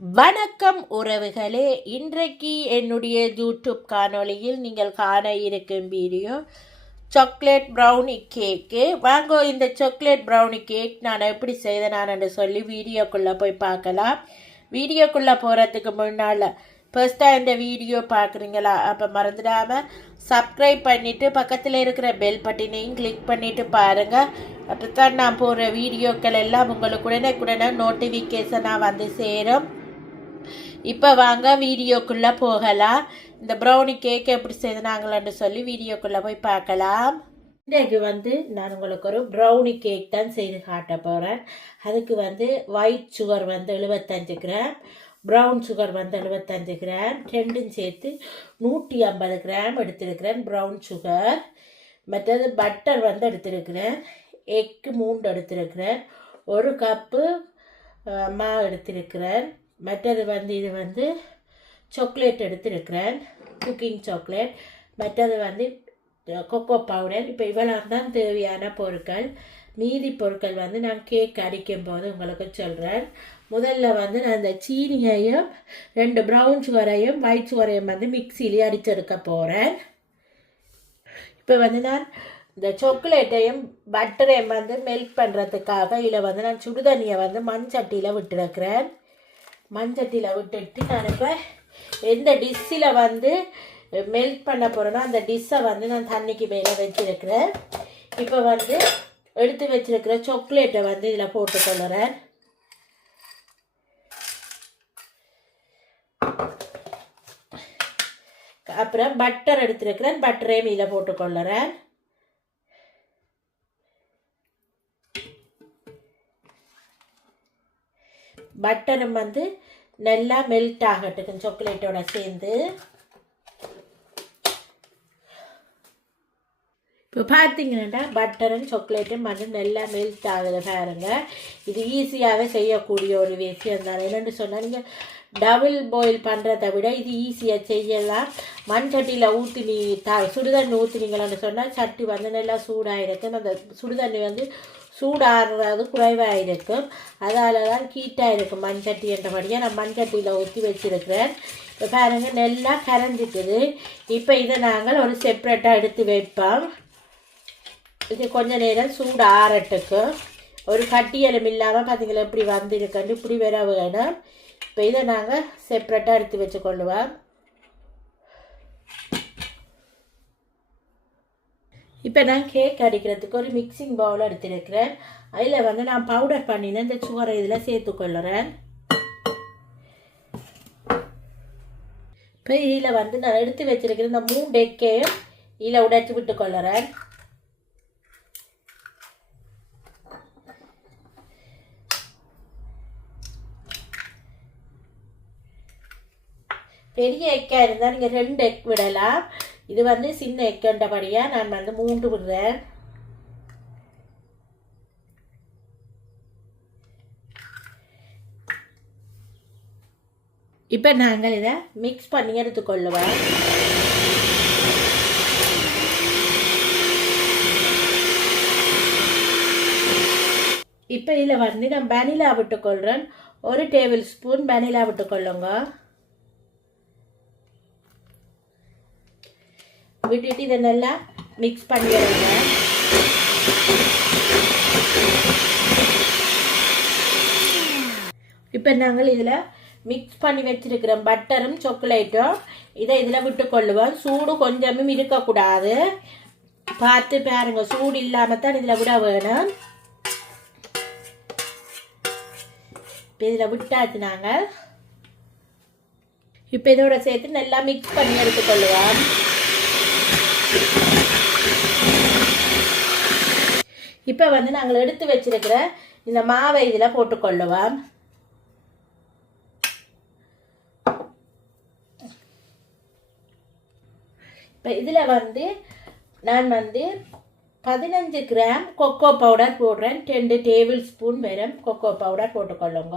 வணக்கம் உறவுகளே, இன்றைக்கு என்னுடைய யூடியூப் காணொளியில் நீங்கள் காண இருக்கும் வீடியோ சாக்லேட் ப்ரௌனி கேக்கு. வாங்க இந்த சாக்லேட் ப்ரௌனி கேக் நான் எப்படி செய்தேன்னு சொல்லி வீடியோக்குள்ளே போய் பார்க்கலாம். வீடியோக்குள்ளே போகிறதுக்கு முன்னால் ஃபர்ஸ்ட்டாக இந்த வீடியோ பார்க்குறீங்களா? அப்போ மறந்துடாமல் சப்ஸ்கிரைப் பண்ணிவிட்டு பக்கத்தில் இருக்கிற பெல் பட்டினையும் கிளிக் பண்ணிவிட்டு பாருங்கள். அப்போ தான் நான் போகிற வீடியோக்கள் எல்லாம் உங்களுக்கு உடனே நோட்டிஃபிகேஷனாக வந்து சேரும். இப்போ வாங்க வீடியோக்குள்ளே போகலாம். இந்த ப்ரௌனி கேக் எப்படி செய்தாங்களான்னு சொல்லி வீடியோக்குள்ளே போய் பார்க்கலாம். இன்றைக்கு நான் உங்களுக்கு ஒரு ப்ரௌனி கேக் தான் செய்து காட்ட போகிறேன். அதுக்கு white sugar 75 gram, brown sugar 75 gram, ரெண்டும் சேர்த்து 150 கிராம் எடுத்திருக்கிறேன் ப்ரௌன் சுகர். மற்றது பட்டர் எடுத்திருக்கிறேன், எக்கு 3 எடுத்திருக்கிறேன், 1 கப்பு மாவு எடுத்திருக்கிறேன். மற்றது இது சாக்லேட் எடுத்திருக்கிறேன், குக்கிங் சாக்லேட். மற்றது கொக்கோ பவுடர். இப்போ இவ்வளோ தான் தேவையான பொருட்கள். மீதி பொருட்கள் நான் கேக் அடிக்கும் போது உங்களுக்கு சொல்கிறேன். முதல்ல நான் இந்த சீனியையும் 2 ப்ரௌன் சுகரையும் ஒயிட் சுகரையும் மிக்சியிலே அடிச்செடுக்க போகிறேன். இப்போ நான் இந்த சாக்லேட்டையும் பட்டரையும் மெல்ட் பண்ணுறதுக்காக இதில் நான் சுடுதண்ணியை மண்சட்டியில் விட்டுருக்கிறேன். மண்சட்டியில் விட்டுட்டு நான் இப்போ எந்த டிஷ்ஷில் மெல்ட் பண்ண போகிறேன்னா அந்த டிஷ்ஷை நான் தண்ணிக்கு மேலே வச்சுருக்கிறேன். இப்போ எடுத்து வச்சுருக்கிற சாக்லேட்டை இதில் போட்டுக்கொள்ளுறேன். அப்புறம் பட்டர் எடுத்துருக்கிறேன், பட்டரையும் இதில் போட்டுக்கொள்ளுறேன். பட்டரும் நல்லா மெல்ட் ஆகட்டும் சாக்லேட்டோட சேர்ந்து. இப்போ பார்த்தீங்கன்னா பட்டரும் சாக்லேட்டும் நல்லா மெல்ட் ஆகுது பாருங்க. இது ஈஸியாகவே செய்யக்கூடிய ஒரு விஷயம் தான். என்னென்னு சொன்னால் நீங்கள் டபுள் பாயில் பண்ணுறதை விட இது ஈஸியாக செய்யலாம். மண் சட்டியில் ஊற்றி சுடுதண்ணி ஊற்றினீங்களான்னு சொன்னால் சட்டி நல்லா சூடாக இருக்கும். அந்த சுடுதண்ணி சூடாடுறது குறைவாக இருக்கும். அதால் தான் ஹீட்டாக இருக்கும் மண் சட்டி என்றபடியாக நான் மண் சட்டியில் ஊற்றி வச்சுருக்கிறேன். இப்போ பாருங்கள் நல்லா கரைஞ்சிட்டுது. இப்போ இதை நாங்கள் ஒரு செப்ரேட்டாக எடுத்து வைப்போம். இது கொஞ்சம் நேரம் சூடு ஆறட்டுக்கு. ஒரு கட்டியலும் இல்லாமல் பார்த்தீங்களா எப்படி வந்திருக்கேன், இப்படி வர வேணும். இப்போ இதை நாங்கள் செப்ரேட்டாக எடுத்து வச்சுக்கொள்ளுவோம். இப்போ நான் கேக் அடிக்கிறதுக்கு ஒரு மிக்சிங் பவுல் எடுத்துருக்கிறேன். அதில் நான் பவுடர் பண்ணினேன் இந்த சுகரை இதில் சேர்த்துக்கொள்ளுறேன். இப்போ இதில் நான் எடுத்து வச்சிருக்கிறேன் இந்த 3 எக்கையும் இதில் உடைச்சி விட்டு கொள்ளுறேன். பெரிய எக்காக இருந்தால் நீங்கள் 2 எக் விடலாம். இது சின்ன எக்கண்டபடியாக நான் 3 விடுறேன். இப்போ நாங்கள் இதை மிக்ஸ் பண்ணி எடுத்துக்கொள்ளுவோம். இப்போ இதில் நான் வெனிலா விட்டுக்கொள்கிறேன். 1 டேபிள் ஸ்பூன் வெனிலா விட்டுக்கொள்ளுங்க. விட்டுட்டு இதை நல்லா மிக்ஸ் பண்ணிடுங்க. இப்போ நாங்கள் இதில் மிக்ஸ் பண்ணி வச்சிருக்கிற பட்டரும் சாக்லேட்டும் இதை இதில் விட்டுக்கொள்ளுவோம். சூடு கொஞ்சமும் இருக்கக்கூடாது, பார்த்து பாருங்க. சூடு இல்லாமல் தான் இதில் விட வேணும். இப்போ இதில் விட்டாச்சு நாங்கள். இப்போ இதோட சேர்த்து நல்லா மிக்ஸ் பண்ணி எடுத்துக்கொள்ளுவோம். இப்போ நாங்கள் எடுத்து வச்சிருக்கிற இந்த மாவை இதில் போட்டுக்கொள்ளுவோம். இப்போ இதில் நான் 15 கிராம் கொக்கோ பவுடர் போடுறேன். 2 டேபிள் ஸ்பூன் வெறும் கொக்கோ பவுடர் போட்டுக்கொள்ளுங்க.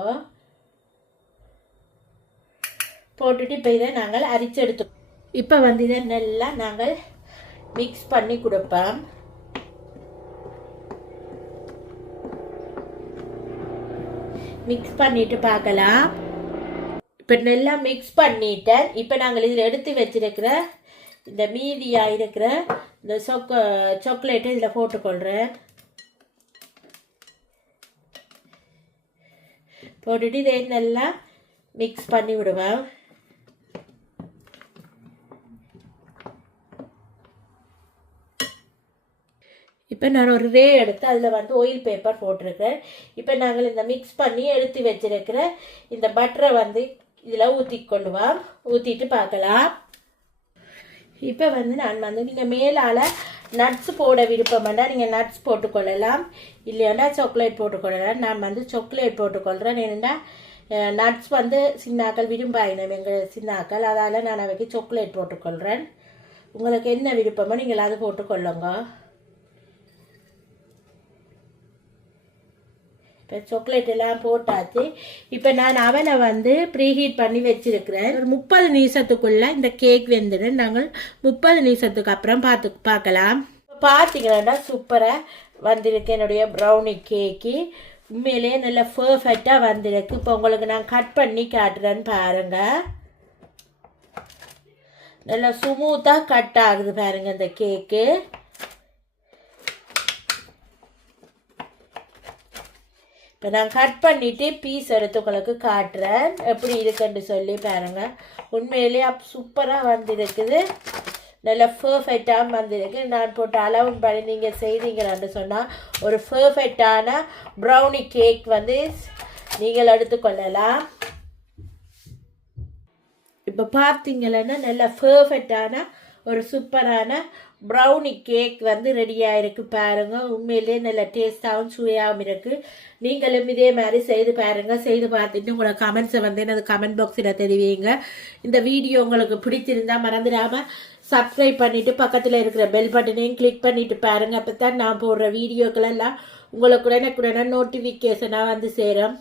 போட்டுட்டு இப்போ இதை நாங்கள் அரிச்சு எடுத்து இப்போ இதை நல்லா நாங்கள் மிக்ஸ் பண்ணி கொடுப்போம். மிக்ஸ் பண்ணிட்டு பார்க்கலாம். இப்போ நல்லா மிக்ஸ் பண்ணிட்டேன். இப்போ நாங்கள் இதில் எடுத்து வச்சிருக்கிற இந்த மீதியாக இருக்கிற இந்த சாக்லேட்டை இதில் போட்டுக்கொள்கிறேன். போட்டுட்டு இதை நல்லா மிக்ஸ் பண்ணி விடுவேன். இப்போ நான் ஒரு ரே எடுத்து அதில் வந்து ஆயில் பேப்பர் போட்டிருக்கேன். இப்போ நாங்கள் இந்த மிக்ஸ் பண்ணி எடுத்து வச்சிருக்கிற இந்த பட்டரை வந்து இதில் ஊற்றிக்கொள்ளுவோம். ஊற்றிட்டு பார்க்கலாம். இப்போ வந்து நான் வந்து நீங்கள் மேலால் நட்ஸ் போட விருப்பம்னா நீங்கள் நட்ஸ் போட்டுக்கொள்ளலாம், இல்லையாண்டா சாக்லேட் போட்டுக்கொள்ளலாம். நான் வந்து சாக்லேட் போட்டுக்கொள்கிறேன். ஏன்னா நட்ஸ் வந்து சின்னாக்கள் விரும்பாயினம் எங்கள் சின்னாக்கள், அதால் நான் அவைக்கு சாக்லேட் போட்டுக்கொள்கிறேன். உங்களுக்கு என்ன விருப்பமோ நீங்கள் அது போட்டுக்கொள்ளுங்க. இப்போ சாக்லேட் எல்லாம் போட்டாச்சு. இப்போ நான் அவனை வந்து ப்ரீஹீட் பண்ணி வச்சிருக்கிறேன். ஒரு 30 நிமிஷத்துக்குள்ளே இந்த கேக் வெந்துடும். நாங்கள் 30 நிமிஷத்துக்கு அப்புறம் பார்க்கலாம். பார்த்தீங்கன்னா சூப்பராக வந்திருக்கு என்னுடைய ப்ரௌனி கேக்கு. உண்மையிலேயே நல்லா பர்ஃபெக்டாக வந்திருக்கு. இப்போ உங்களுக்கு நான் கட் பண்ணி காட்டுறேன்னு பாருங்கள். நல்லா ஸ்மூத்தாக கட் ஆகுது பாருங்கள் இந்த கேக்கு. இப்போ நான் கட் பண்ணிவிட்டு பீஸ் எடுத்து உங்களுக்கு காட்டுறேன் எப்படி இருக்குன்னு சொல்லி பாருங்கள். உண்மையிலேயே சூப்பராக வந்திருக்குது. நல்லா பர்ஃபெக்டாக வந்திருக்கு. நான் போட்டு அளவு பண்ணி நீங்கள் செய்தீங்கன்னு சொன்னால் ஒரு பர்ஃபெக்டான ப்ரௌனி கேக் வந்து நீங்கள் எடுத்துக்கொள்ளலாம். இப்போ பார்த்தீங்கன்னா நல்லா பர்ஃபெக்டான ஒரு சூப்பரான ப்ரௌனி கேக் வந்து ரெடியாக இருக்குது பாருங்கள். உண்மையிலே நல்ல டேஸ்ட்டாகவும் சுவையாகவும் இருக்குது. நீங்களும் இதே மாதிரி செய்து பாருங்கள். செய்து பார்த்துட்டு உங்களோட கமெண்ட்ஸை வந்து எனது கமெண்ட் பாக்ஸில் தெரிவிங்க. இந்த வீடியோ உங்களுக்கு பிடிச்சிருந்தால் மறந்துடாமல் சப்ஸ்கிரைப் பண்ணிவிட்டு பக்கத்தில் இருக்கிற பெல் பட்டனையும் கிளிக் பண்ணிவிட்டு பாருங்கள். அப்போ தான் நான் போடுற வீடியோக்களெல்லாம் உங்களுக்கு உடனே நோட்டிஃபிகேஷனாக வந்து சேரும்.